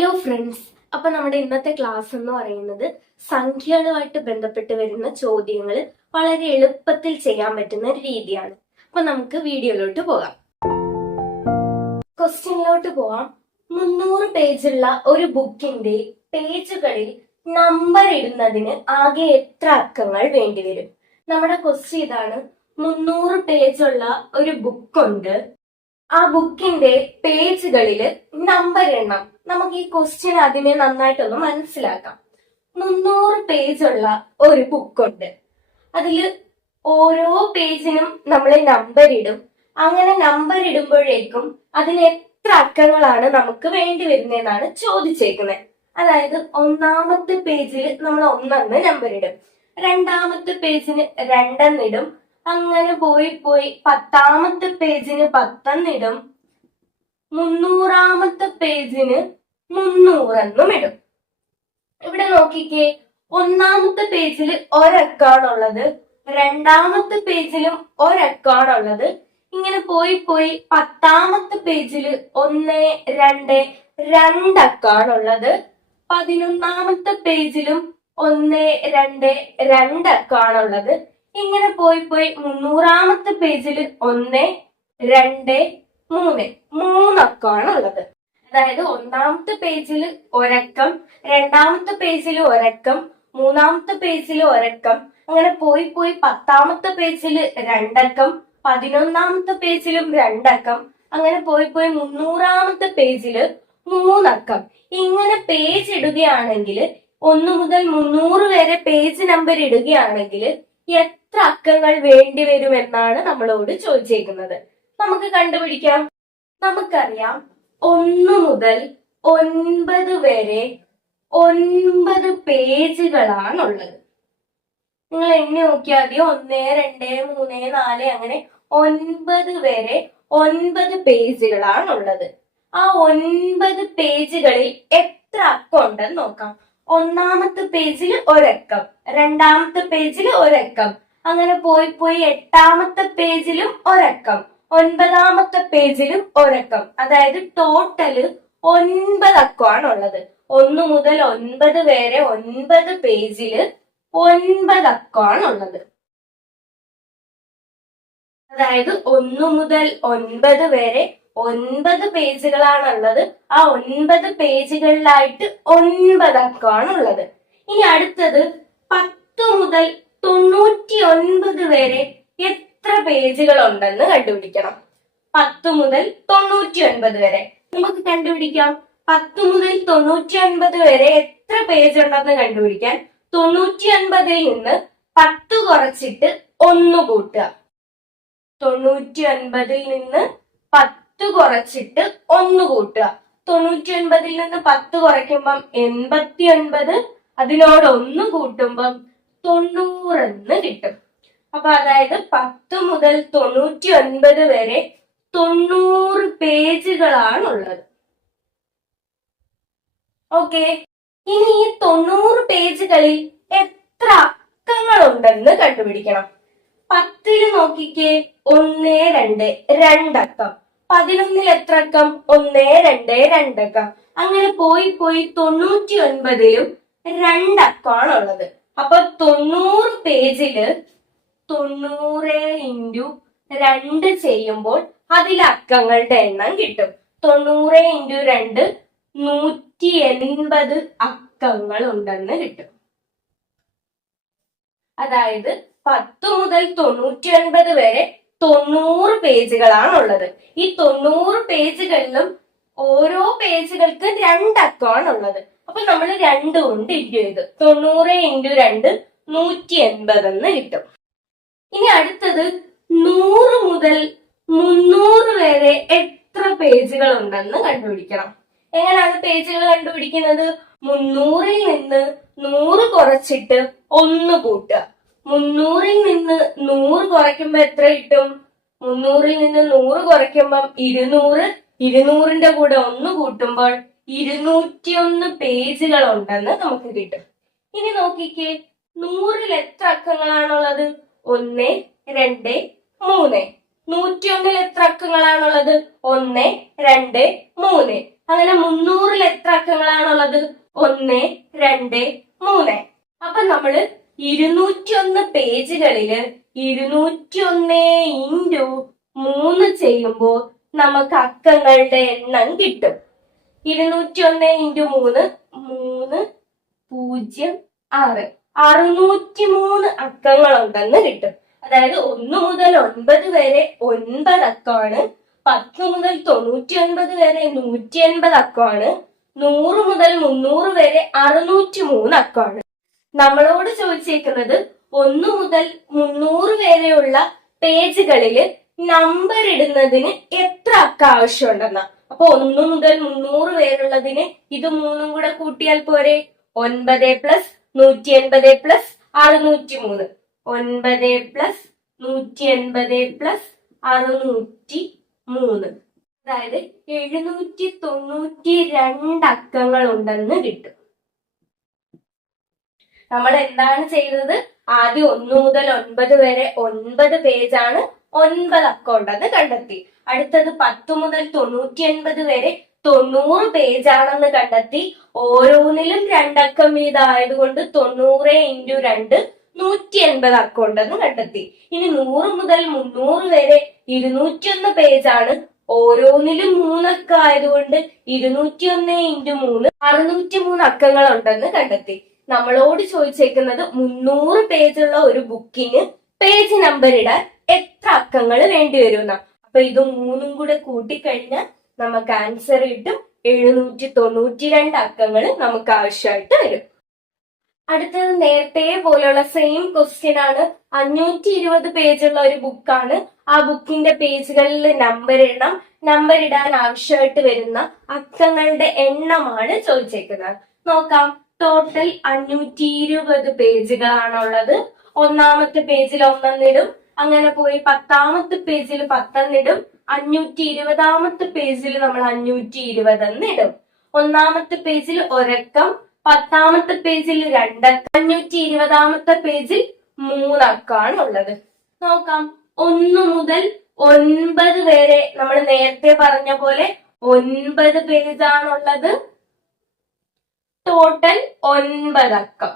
Hello friends അപ്പൊ നമ്മുടെ ഇന്നത്തെ ക്ലാസ് എന്ന് പറയുന്നത് സംഖ്യകളുമായിട്ട് ബന്ധപ്പെട്ട് വരുന്ന ചോദ്യങ്ങൾ വളരെ എളുപ്പത്തിൽ ചെയ്യാൻ പറ്റുന്ന ഒരു രീതിയാണ്. അപ്പൊ നമുക്ക് വീഡിയോയിലോട്ട് പോകാം. ക്വസ്റ്റ്യനിലോട്ട് പോവാം. മുന്നൂറ് പേജുള്ള ഒരു ബുക്കിന്റെ പേജുകളിൽ നമ്പർ ഇടുന്നതിന് ആകെ എത്ര അക്കങ്ങൾ വേണ്ടിവരും നമ്മുടെ ക്വസ്റ്റ്യൻ ഇതാണ് മുന്നൂറ് പേജുള്ള ഒരു ബുക്കുണ്ട് ആ ബുക്കിന്റെ പേജുകളിൽ നമ്പർ എണ്ണം. നമുക്ക് ഈ ക്വസ്റ്റ്യൻ ആദ്യമേ നന്നായിട്ടൊന്ന് മനസ്സിലാക്കാം. മുന്നൂറ് പേജുള്ള ഒരു ബുക്കുണ്ട് അതിൽ ഓരോ പേജിനും നമ്മൾ നമ്പർ ഇടും. അങ്ങനെ നമ്പർ ഇടുമ്പോഴേക്കും അതിന് എത്ര അക്കങ്ങളാണ് നമുക്ക് വേണ്ടി വരുന്നതെന്നാണ് ചോദിച്ചേക്കുന്നത് അതായത് ഒന്നാമത്തെ പേജിൽ നമ്മൾ ഒന്നെന്ന് നമ്പർ ഇടും. രണ്ടാമത്തെ പേജിന് രണ്ടെന്നിടും അങ്ങനെ പോയി പോയി പത്താമത്തെ പേജിന് പത്തെന്നിടും മുന്നൂറാമത്തെ പേജിന് മുന്നൂറെന്നും ഇടും. ഇവിടെ നോക്കിക്കേ ഒന്നാമത്തെ പേജിൽ ഒരക്കാണുള്ളത് രണ്ടാമത്തെ പേജിലും ഒരക്കാണുള്ളത് ഇങ്ങനെ പോയി പോയി പത്താമത്തെ പേജിൽ ഒന്ന് രണ്ട് രണ്ടക്കാണുള്ളത് പതിനൊന്നാമത്തെ പേജിലും ഒന്ന് രണ്ട് രണ്ടക്കാണുള്ളത് ഇങ്ങനെ പോയി പോയി മുന്നൂറാമത്തെ പേജിൽ ഒന്ന് രണ്ട് മൂന്ന് മൂന്നക്കമാണ് ഉള്ളത് അതായത് ഒന്നാമത്തെ പേജിൽ ഒരക്കം രണ്ടാമത്തെ പേജിൽ ഒരക്കം മൂന്നാമത്തെ പേജിൽ ഒരക്കം. അങ്ങനെ പോയി പോയി പത്താമത്തെ പേജിൽ രണ്ടക്കം പതിനൊന്നാമത്തെ പേജിലും രണ്ടക്കം. അങ്ങനെ പോയി പോയി മുന്നൂറാമത്തെ പേജിൽ മൂന്നക്കം. ഇങ്ങനെ പേജ് ഇടുകയാണെങ്കിൽ ഒന്ന് മുതൽ മുന്നൂറ് വരെ പേജ് നമ്പർ ഇടുകയാണെങ്കിൽ എത്ര അക്കങ്ങൾ വേണ്ടി വരുമെന്നാണ് നമ്മളോട് ചോദിച്ചേക്കുന്നത്. നമുക്ക് കണ്ടുപിടിക്കാം. നമുക്കറിയാം ഒന്ന് മുതൽ ഒൻപത് വരെ ഒൻപത് പേജുകളാണുള്ളത്. നിങ്ങൾ എന്നെ നോക്കിയാൽ മതി. ഒന്ന് രണ്ട് മൂന്ന് നാല് അങ്ങനെ ഒൻപത് വരെ ഒൻപത് പേജുകളാണുള്ളത്. ആ ഒൻപത് പേജുകളിൽ എത്ര അക്കം ഉണ്ടെന്ന് നോക്കാം. ഒന്നാമത്തെ പേജിൽ ഒരക്കം രണ്ടാമത്തെ പേജിൽ ഒരക്കം അങ്ങനെ പോയി പോയി എട്ടാമത്തെ പേജിലും ഒരക്കം. ഒൻപതാമത്തെ പേജിലും ഒരക്കം. അതായത് ടോട്ടൽ ഒൻപത് അക്കമാണ് ഉള്ളത് ഒന്ന് മുതൽ ഒൻപത് വരെ ഒൻപത് പേജിൽ ഒൻപത് അക്കമാണ് ഉള്ളത് അതായത് ഒന്നു മുതൽ ഒൻപത് വരെ ഒൻപത് പേജുകളാണുള്ളത്. ആ ഒൻപത് പേജുകളിലായിട്ട് ഒൻപത് അക്കമാണ് ഉള്ളത് ഇനി അടുത്തത് പത്ത് മുതൽ തൊണ്ണൂറ്റി ഒൻപത് വരെ എത്ര പേജുകൾ ഉണ്ടെന്ന് കണ്ടുപിടിക്കണം. പത്ത് മുതൽ തൊണ്ണൂറ്റി ഒൻപത് വരെ. നമുക്ക് കണ്ടുപിടിക്കാം. പത്ത് മുതൽ തൊണ്ണൂറ്റി ഒൻപത് വരെ എത്ര പേജ് ഉണ്ടെന്ന് കണ്ടുപിടിക്കാൻ തൊണ്ണൂറ്റി ഒൻപതിൽ നിന്ന് പത്ത് കുറച്ചിട്ട് ഒന്ന് കൂട്ടുക. തൊണ്ണൂറ്റി ഒൻപതിൽ നിന്ന് പത്ത് കുറച്ചിട്ട് ഒന്ന് കൂട്ടുക. തൊണ്ണൂറ്റി ഒൻപതിൽ നിന്ന് പത്ത് കുറയ്ക്കുമ്പം എൺപത്തി ഒൻപത് അതിനോട് ഒന്ന് കൂട്ടുമ്പം തൊണ്ണൂറെന്ന് കിട്ടും. അപ്പൊ അതായത് പത്ത് മുതൽ തൊണ്ണൂറ്റി ഒൻപത് വരെ തൊണ്ണൂറ് പേജുകളാണ് ഉള്ളത് ഓക്കെ. ഇനി ഈ തൊണ്ണൂറ് പേജുകളിൽ എത്ര അക്കങ്ങൾ ഉണ്ടെന്ന് കണ്ടുപിടിക്കണം. പത്തിൽ നോക്കിക്കേ ഒന്ന് രണ്ട് രണ്ടക്കം. പതിനൊന്നിൽ എത്ര അക്കം? ഒന്ന് രണ്ട് രണ്ടക്കം. അങ്ങനെ പോയി പോയി തൊണ്ണൂറ്റി ഒൻപതിലും രണ്ടക്കമാണുള്ളത് അപ്പൊ തൊണ്ണൂറ് പേജിൽ തൊണ്ണൂറ് ഇന്റു രണ്ട് ചെയ്യുമ്പോൾ അതിൽ അക്കങ്ങളുടെ എണ്ണം കിട്ടും. തൊണ്ണൂറ് ഇന്റു രണ്ട് നൂറ്റി എൺപത് അക്കങ്ങൾ ഉണ്ടെന്ന് കിട്ടും. അതായത് പത്ത് മുതൽ തൊണ്ണൂറ്റി ഒൻപത് വരെ തൊണ്ണൂറ് പേജുകളാണുള്ളത്. ഈ തൊണ്ണൂറ് പേജുകളിലും ഓരോ പേജുകൾക്ക് രണ്ടക്കമാണ് ഉള്ളത് അപ്പൊ നമ്മൾ രണ്ട് കൊണ്ട് ഇന്റു ചെയ്ത് തൊണ്ണൂറ് ഇന്റു രണ്ട് നൂറ്റി എൺപത് എന്ന് കിട്ടും. ഇനി അടുത്തത് നൂറ് മുതൽ മുന്നൂറ് വരെ എത്ര പേജുകൾ ഉണ്ടെന്ന് കണ്ടുപിടിക്കണം. എങ്ങനെയാണ് പേജുകൾ കണ്ടുപിടിക്കുന്നത്? മുന്നൂറിൽ നിന്ന് നൂറ് കുറച്ചിട്ട് ഒന്ന് കൂട്ടുക. മുന്നൂറിൽ നിന്ന് നൂറ് കുറയ്ക്കുമ്പോ എത്ര കിട്ടും? മുന്നൂറിൽ നിന്ന് നൂറ് കുറയ്ക്കുമ്പം ഇരുന്നൂറ്. ഇരുന്നൂറിന്റെ കൂടെ ഒന്ന് കൂട്ടുമ്പോൾ ഇരുന്നൂറ്റിയൊന്ന് പേജുകൾ ഉണ്ടെന്ന് നമുക്ക് കിട്ടും. ഇനി നോക്കിക്കേ നൂറിൽ എത്ര അക്കങ്ങളാണുള്ളത്? ഒന്ന് രണ്ട് മൂന്ന്. നൂറ്റിയൊന്നിൽ എത്ര അക്കങ്ങളാണുള്ളത്? ഒന്ന് രണ്ട് മൂന്ന്. അങ്ങനെ മുന്നൂറിൽ എത്ര അക്കങ്ങളാണുള്ളത്? ഒന്ന് രണ്ട് മൂന്ന്. അപ്പൊ നമ്മൾ ഇരുന്നൂറ്റിയൊന്ന് പേജുകളിൽ ഇരുന്നൂറ്റിയൊന്ന് ഇന്റു മൂന്ന് ചെയ്യുമ്പോൾ നമുക്ക് അക്കങ്ങളുടെ എണ്ണം കിട്ടും. ഇരുന്നൂറ്റിയൊന്ന് ഇന്റു മൂന്ന് മൂന്ന് പൂജ്യം ആറ്. അറുന്നൂറ്റി മൂന്ന് അക്കങ്ങളുണ്ടെന്ന് കിട്ടും. അതായത് ഒന്ന് മുതൽ ഒൻപത് വരെ ഒൻപത് അക്കമാണ്. പത്ത് മുതൽ തൊണ്ണൂറ്റി ഒൻപത് വരെ നൂറ്റി എൺപത് അക്കമാണ്. നൂറ് മുതൽ മുന്നൂറ് വരെ അറുന്നൂറ്റി മൂന്ന് അക്കമാണ്. നമ്മളോട് ചോദിച്ചേക്കുന്നത് ഒന്ന് മുതൽ മുന്നൂറ് വരെയുള്ള പേജുകളിൽ നമ്പർ ഇടുന്നതിന് എത്ര അക്ക ആവശ്യമുണ്ടെന്ന. അപ്പൊ ഒന്ന് മുതൽ മുന്നൂറ് വരെയുള്ളതിന് ഇത് മൂന്നും കൂടെ കൂട്ടിയാൽ പോരെ? ഒൻപത് പ്ലസ് നൂറ്റി എൺപത് പ്ലസ് അറുന്നൂറ്റി മൂന്ന് ഒൻപത് പ്ലസ് നൂറ്റി എൺപത് പ്ലസ് അറുന്നൂറ്റി മൂന്ന് അതായത് എഴുന്നൂറ്റി തൊണ്ണൂറ്റി രണ്ട് അക്കങ്ങൾ ഉണ്ടെന്ന് കിട്ടും. നമ്മൾ എന്താണ് ചെയ്തത്? ആദ്യം ഒന്ന് മുതൽ ഒൻപത് വരെ ഒൻപത് പേജാണ് ഒൻപത് അക്കം ഉണ്ടെന്ന് കണ്ടെത്തി. അടുത്തത് പത്ത് മുതൽ തൊണ്ണൂറ്റി ഒൻപത് വരെ തൊണ്ണൂറ് പേജാണെന്ന് കണ്ടെത്തി ഓരോന്നിലും രണ്ടക്കം വീതമായതുകൊണ്ട് തൊണ്ണൂറ് ഇന്റു രണ്ട് നൂറ്റി എൺപത് അക്കം ഉണ്ടെന്ന് കണ്ടെത്തി. ഇനി നൂറ് മുതൽ മുന്നൂറ് വരെ ഇരുന്നൂറ്റിയൊന്ന് പേജാണ്. ഓരോന്നിലും മൂന്നക്ക ആയതുകൊണ്ട് ഇരുന്നൂറ്റി ഒന്ന് ഇന്റു മൂന്ന് അറുന്നൂറ്റി മൂന്ന് അക്കങ്ങൾ ഉണ്ടെന്ന് കണ്ടെത്തി. നമ്മളോട് ചോദിച്ചേക്കുന്നത് മുന്നൂറ് പേജുള്ള ഒരു ബുക്കിന് പേജ് നമ്പർ ഇടാൻ എത്ര അക്കങ്ങൾ വേണ്ടി വരുന്ന അപ്പൊ ഇത് മൂന്നും കൂടെ കൂട്ടിക്കഴിഞ്ഞാൽ നമുക്ക് ആൻസർ കിട്ടും. എഴുന്നൂറ്റി തൊണ്ണൂറ്റി രണ്ട് അക്കങ്ങൾ നമുക്ക് ആവശ്യമായിട്ട് വരും. അടുത്തത് നേരത്തെ പോലെയുള്ള സെയിം ക്വസ്റ്റ്യൻ ആണ്. അഞ്ഞൂറ്റി ഇരുപത് പേജുള്ള ഒരു ബുക്കാണ് ആ ബുക്കിന്റെ പേജുകളിൽ നമ്പർ ഇടണം. നമ്പർ ഇടാൻ ആവശ്യമായിട്ട് വരുന്ന അക്കങ്ങളുടെ എണ്ണമാണ് ചോദിച്ചേക്കുന്നത്. നോക്കാം. ടോട്ടൽ അഞ്ഞൂറ്റി ഇരുപത് പേജുകളാണുള്ളത് ഒന്നാമത്തെ പേജിൽ ഒന്നെന്നിടും അങ്ങനെ പോയി പത്താമത്തെ പേജിൽ പത്തെന്നിടും അഞ്ഞൂറ്റി ഇരുപതാമത്തെ പേജിൽ നമ്മൾ അഞ്ഞൂറ്റി ഇരുപത് എന്ന് ഇടും ഒന്നാമത്തെ പേജിൽ ഒരക്കം പത്താമത്തെ പേജിൽ രണ്ടക്കം അഞ്ഞൂറ്റി ഇരുപതാമത്തെ പേജിൽ മൂന്നക്കമാണ് ഉള്ളത്. നോക്കാം. ഒന്ന് മുതൽ ഒൻപത് വരെ നമ്മൾ നേരത്തെ പറഞ്ഞ പോലെ ഒൻപത് പേജാണുള്ളത്. ടോട്ടൽ ഒൻപത് അക്കം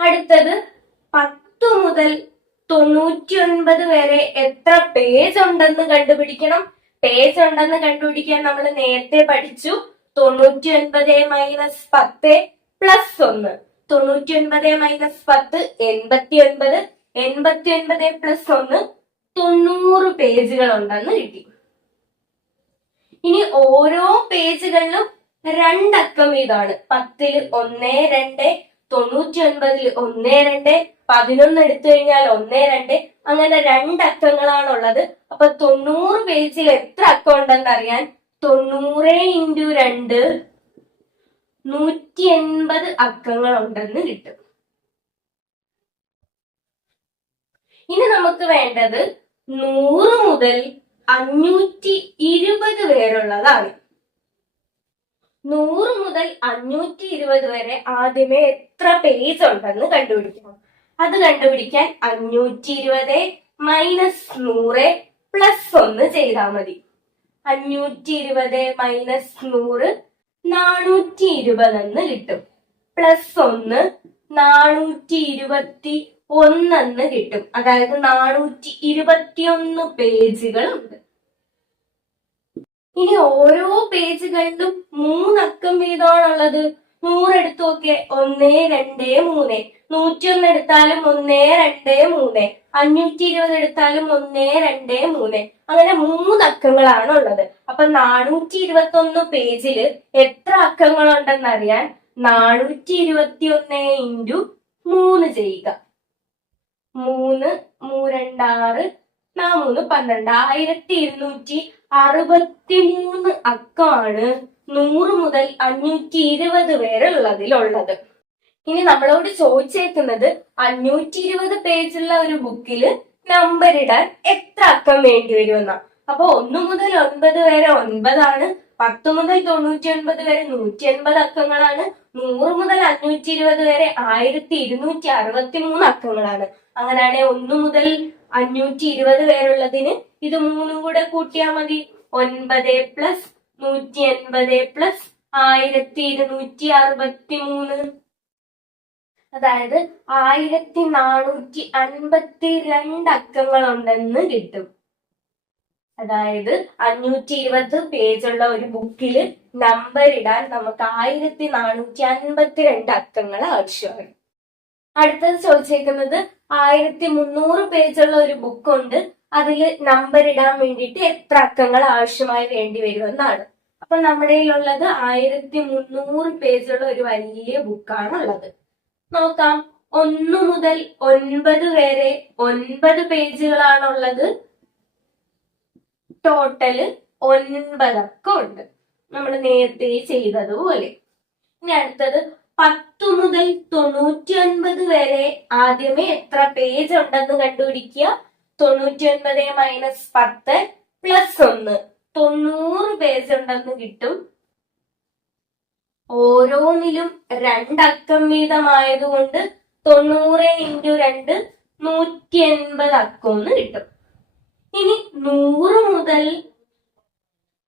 അടുത്തത് പത്ത് മുതൽ തൊണ്ണൂറ്റി ഒൻപത് വരെ എത്ര പേജ് ഉണ്ടെന്ന് കണ്ടുപിടിക്കണം? പേജ് ഉണ്ടെന്ന് കണ്ടുപിടിക്കാൻ നമ്മൾ നേരത്തെ പഠിച്ചു. തൊണ്ണൂറ്റി ഒൻപത് മൈനസ് പത്ത് പ്ലസ് ഒന്ന്. തൊണ്ണൂറ്റി ഒൻപത് മൈനസ് പത്ത് എൺപത്തി ഒൻപത് എൺപത്തി ഒൻപത് പ്ലസ് ഒന്ന് തൊണ്ണൂറ് പേജുകൾ ഉണ്ടെന്ന് കിട്ടി. ഇനി ഓരോ പേജുകളിലും രണ്ടക്കം വീതമാണ് പത്തിൽ ഒന്ന് രണ്ട് തൊണ്ണൂറ്റി ഒൻപതിൽ ഒന്ന് രണ്ട് പതിനൊന്ന് എടുത്തു കഴിഞ്ഞാൽ ഒന്ന് രണ്ട്. അങ്ങനെ രണ്ട് ഉള്ളത് അപ്പൊ തൊണ്ണൂറ് പേജിൽ എത്ര അക്കം ഉണ്ടെന്ന് അറിയാൻ തൊണ്ണൂറ് ഇന്റു രണ്ട് നൂറ്റി എൺപത് അക്കങ്ങൾ ഉണ്ടെന്ന് കിട്ടും. ഇനി നമുക്ക് വേണ്ടത് നൂറ് മുതൽ അഞ്ഞൂറ്റി ഇരുപത് വരെയുള്ളതാണ് നൂറ് മുതൽ അഞ്ഞൂറ്റി ഇരുപത് വരെ ആദ്യമേ എത്ര പേജ് ഉണ്ടെന്ന് കണ്ടുപിടിക്കണം. അത് കണ്ടുപിടിക്കാൻ അഞ്ഞൂറ്റി ഇരുപത് മൈനസ് നൂറ് പ്ലസ് ഒന്ന് ചെയ്താൽ മതി. അഞ്ഞൂറ്റി ഇരുപത് മൈനസ് നൂറ് നാനൂറ്റി ഇരുപത് എന്ന് കിട്ടും. പ്ലസ് ഒന്ന് നാനൂറ്റി ഇരുപത്തി ഒന്നെന്ന് കിട്ടും. അതായത് നാനൂറ്റി ഇരുപത്തിയൊന്ന് പേജുകൾ ഉണ്ട് ഇനി ഓരോ പേജുകളിലും മൂന്നക്കം വീതമാണുള്ളത്. നൂറെടുത്തു നോക്കിയേ ഒന്നേ രണ്ടേ മൂന്ന്. നൂറ്റി ഒന്ന് എടുത്താലും ഒന്നേ രണ്ടേ മൂന്ന്. അഞ്ഞൂറ്റി ഇരുപത് എടുത്താലും ഒന്നേ രണ്ടേ മൂന്ന്. അങ്ങനെ മൂന്ന് അക്കങ്ങളാണ് ഉള്ളത് അപ്പൊ നാനൂറ്റി ഇരുപത്തി ഒന്ന് പേജിൽ എത്ര അക്കങ്ങളുണ്ടെന്ന് അറിയാൻ നാനൂറ്റി ഇരുപത്തി ഒന്ന് ഇന്റു മൂന്ന് ചെയ്യുക. മൂന്ന് മൂരണ്ടാറ് നാ മൂന്ന് പന്ത്രണ്ട്. ആയിരത്തി ഇരുന്നൂറ്റി അറുപത്തി മൂന്ന് അക്കമാണ് നൂറ് മുതൽ അഞ്ഞൂറ്റി ഇരുപത് വരെ ഉള്ളതിലുള്ളത്. ഇനി നമ്മളോട് ചോദിച്ചേക്കുന്നത് അഞ്ഞൂറ്റി ഇരുപത് പേജുള്ള ഒരു ബുക്കിൽ നമ്പർ ഇടാൻ എത്ര അക്കം വേണ്ടി വരുമെന്ന? അപ്പൊ ഒന്ന് മുതൽ ഒൻപത് വരെ ഒൻപതാണ് പത്ത് മുതൽ തൊണ്ണൂറ്റി ഒൻപത് വരെ നൂറ്റി എൺപത് അക്കങ്ങളാണ് നൂറ് മുതൽ അഞ്ഞൂറ്റി ഇരുപത് വരെ ആയിരത്തി ഇരുന്നൂറ്റി അറുപത്തി മൂന്ന് അക്കങ്ങളാണ്. അങ്ങനെയാണെങ്കിൽ ഒന്ന് മുതൽ അഞ്ഞൂറ്റി ഇരുപത് പേരുള്ളതിന് ഇത് മൂന്നും കൂടെ കൂട്ടിയാൽ മതി. ഒൻപത് പ്ലസ് നൂറ്റി എൺപത് പ്ലസ് ആയിരത്തി ഇരുന്നൂറ്റി അറുപത്തി മൂന്ന് അതായത് ആയിരത്തി നാനൂറ്റി അൻപത്തി രണ്ട് അക്കങ്ങളുണ്ടെന്ന് കിട്ടും. അതായത് അഞ്ഞൂറ്റി ഇരുപത് പേജുള്ള ഒരു ബുക്കിൽ നമ്പർ ഇടാൻ നമുക്ക് ആയിരത്തി നാനൂറ്റി അൻപത്തി രണ്ട് അക്കങ്ങൾ ആവശ്യമാണ് അടുത്തത് ചോദിച്ചേക്കുന്നത് ആയിരത്തി മുന്നൂറ് പേജുള്ള ഒരു ബുക്ക് ഉണ്ട് അതിൽ നമ്പർ ഇടാൻ വേണ്ടിയിട്ട് എത്ര അക്കങ്ങൾ ആവശ്യമായി വേണ്ടി വരുമെന്നാണ് അപ്പൊ നമ്മുടെ കയ്യിലുള്ളത് ആയിരത്തി മുന്നൂറ് പേജുള്ള ഒരു വലിയ ബുക്കാണ് ഉള്ളത് നോക്കാം. ഒന്ന് മുതൽ ഒൻപത് വരെ ഒൻപത് പേജുകളാണുള്ളത്. ടോട്ടൽ ഒൻപതൊക്കെ ഉണ്ട്. നമ്മൾ നേരത്തെ ചെയ്തതുപോലെ. ഇനി അടുത്തത് പത്ത് മുതൽ തൊണ്ണൂറ്റി ഒൻപത് വരെ ആദ്യമേ എത്ര പേജ് ഉണ്ടെന്ന് കണ്ടുപിടിക്കുക? തൊണ്ണൂറ്റി ഒൻപത് മൈനസ് പത്ത് പ്ലസ് ഒന്ന്. തൊണ്ണൂറ് പേജ് ഉണ്ടെന്ന് കിട്ടും. ഓരോന്നിലും രണ്ടക്കം വീതമായതുകൊണ്ട് തൊണ്ണൂറ് ഇന്റു രണ്ട് നൂറ്റി എൺപത് അക്കമെന്ന് കിട്ടും. ഇനി നൂറ് മുതൽ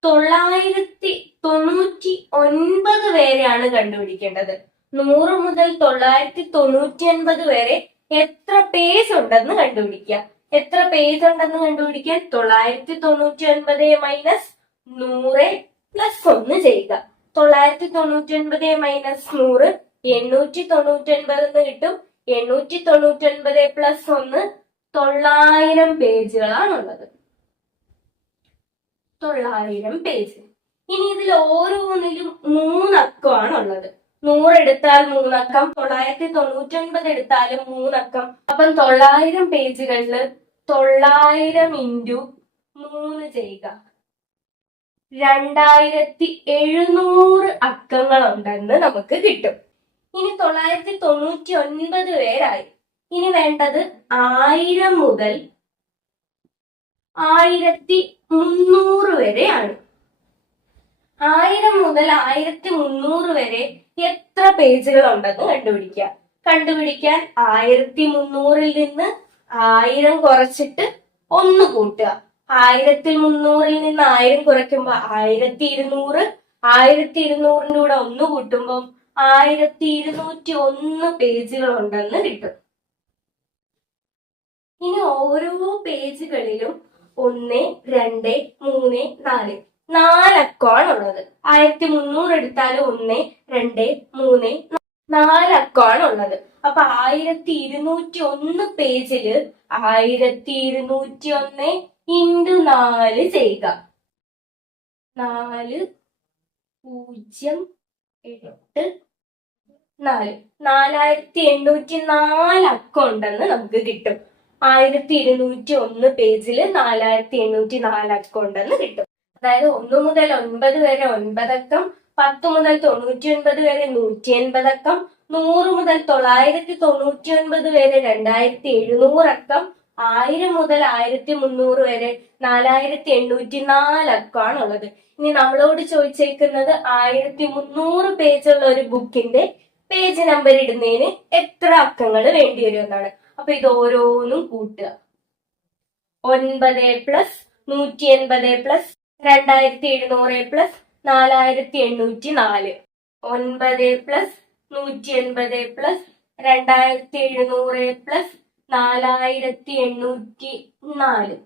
തൊള്ളായിരത്തി തൊണ്ണൂറ്റി ഒൻപത് വരെയാണ് കണ്ടുപിടിക്കേണ്ടത്. നൂറ് മുതൽ തൊള്ളായിരത്തി തൊണ്ണൂറ്റി അൻപത് വരെ എത്ര പേജ് ഉണ്ടെന്ന് കണ്ടുപിടിക്കുക. എത്ര പേജ് ഉണ്ടെന്ന് കണ്ടുപിടിക്കാൻ തൊള്ളായിരത്തി തൊണ്ണൂറ്റി ഒൻപത് മൈനസ് നൂറ് പ്ലസ് ഒന്ന് ചെയ്യുക. തൊള്ളായിരത്തി തൊണ്ണൂറ്റി ഒൻപത് മൈനസ് നൂറ് എണ്ണൂറ്റി തൊണ്ണൂറ്റി ഒൻപത് എന്ന് കിട്ടും. എണ്ണൂറ്റി തൊണ്ണൂറ്റി ഒൻപത് പ്ലസ് ഒന്ന് തൊള്ളായിരം പേജുകളാണുള്ളത് തൊള്ളായിരം പേജ് ഇനി ഇതിൽ ഓരോന്നിലും മൂന്നക്കമാണ് ഉള്ളത് നൂറ് എടുത്താൽ മൂന്നക്കം തൊള്ളായിരത്തി തൊണ്ണൂറ്റി ഒൻപത് എടുത്താലും മൂന്നക്കം. അപ്പം തൊള്ളായിരം പേജുകളിൽ തൊള്ളായിരം ഇന്റു മൂന്ന് ചെയ്യുക. രണ്ടായിരത്തി എഴുന്നൂറ് അക്കങ്ങളുണ്ടെന്ന് നമുക്ക് കിട്ടും. ഇനി തൊള്ളായിരത്തി തൊണ്ണൂറ്റി ഒൻപത് പേരായി. ഇനി വേണ്ടത് ആയിരം മുതൽ ആയിരത്തി മുന്നൂറ് വരെയാണ്. ആയിരം മുതൽ ആയിരത്തി മുന്നൂറ് വരെ എത്ര പേജുകൾ ഉണ്ടെന്ന് കണ്ടുപിടിക്കുക. കണ്ടുപിടിക്കാൻ ആയിരത്തി മുന്നൂറിൽ നിന്ന് ആയിരം കുറച്ചിട്ട് ഒന്ന് കൂട്ടുക. ആയിരത്തി മുന്നൂറിൽ നിന്ന് ആയിരം കുറയ്ക്കുമ്പോ ആയിരത്തി ഇരുന്നൂറ് ആയിരത്തി ഇരുന്നൂറിന്റെ കൂടെ ഒന്ന് കൂട്ടുമ്പോൾ ആയിരത്തി ഇരുന്നൂറ്റി ഒന്ന് പേജുകൾ ഉണ്ടെന്ന് കിട്ടും. ഇനി ഓരോ പേജുകളിലും ഒന്ന് രണ്ട് മൂന്ന് നാല് നാലക്കമാണ് ഉള്ളത് ആയിരത്തി മുന്നൂറ് എടുത്താൽ ഒന്ന് രണ്ട് മൂന്ന് നാലക്കമാണ് ഉള്ളത് അപ്പൊ ആയിരത്തി ഇരുന്നൂറ്റി ഒന്ന് പേജിൽ ആയിരത്തി ഇരുന്നൂറ്റി ഒന്ന് ഇന്റു നാല് ചെയ്യുക. നാല് പൂജ്യം എട്ട് നാല്. നാലായിരത്തി എണ്ണൂറ്റി നാല് അക്കം ഉണ്ടെന്ന് നമുക്ക് കിട്ടും. ആയിരത്തി ഇരുന്നൂറ്റി ഒന്ന് പേജിൽ നാലായിരത്തി എണ്ണൂറ്റി നാല് അക്കം ഉണ്ടെന്ന് കിട്ടും. അതായത് ഒന്ന് മുതൽ ഒൻപത് വരെ ഒൻപതക്കം പത്ത് മുതൽ തൊണ്ണൂറ്റി ഒൻപത് വരെ നൂറ്റി എൺപതക്കം നൂറ് മുതൽ തൊള്ളായിരത്തി തൊണ്ണൂറ്റി ഒൻപത് വരെ രണ്ടായിരത്തി എഴുന്നൂറ് അക്കം ആയിരം മുതൽ ആയിരത്തി മുന്നൂറ് വരെ നാലായിരത്തി എണ്ണൂറ്റി നാല് അക്കമാണ് ഉള്ളത് ഇനി നമ്മളോട് ചോദിച്ചേക്കുന്നത് ആയിരത്തി മുന്നൂറ് പേജുള്ള ഒരു ബുക്കിന്റെ പേജ് നമ്പർ ഇടുന്നതിന് എത്ര അക്കങ്ങൾ വേണ്ടി വരും എന്നാണ്. അപ്പൊ ഇത് ഓരോന്നും കൂട്ടുക. ഒൻപത് പ്ലസ് നൂറ്റി എൺപത് പ്ലസ് രണ്ടായിരത്തി എഴുന്നൂറ് പ്ലസ് നാലായിരത്തി എണ്ണൂറ്റി നാല് ഒൻപത് പ്ലസ് നൂറ്റി എൺപത് പ്ലസ് രണ്ടായിരത്തി എഴുന്നൂറ് പ്ലസ് നാലായിരത്തി എണ്ണൂറ്റി നാല്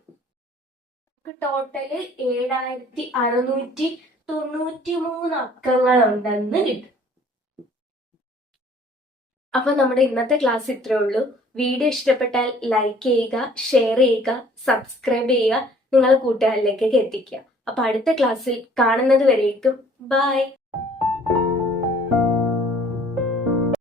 ടോട്ടൽ ഏഴായിരത്തി അറുന്നൂറ്റി തൊണ്ണൂറ്റി മൂന്ന് അക്കങ്ങൾ ഉണ്ടെന്ന് കിട്ടും. അപ്പൊ നമ്മുടെ ഇന്നത്തെ ക്ലാസ് ഇത്രേ ഉള്ളൂ. വീഡിയോ ഇഷ്ടപ്പെട്ടാൽ ലൈക്ക് ചെയ്യുക ഷെയർ ചെയ്യുക സബ്സ്ക്രൈബ് ചെയ്യുക നിങ്ങൾ കൂട്ടുകാരിലേക്കൊക്കെ എത്തിക്കുക. അപ്പൊ അടുത്ത ക്ലാസ്സിൽ കാണുന്നത് വരേക്കും. ബൈ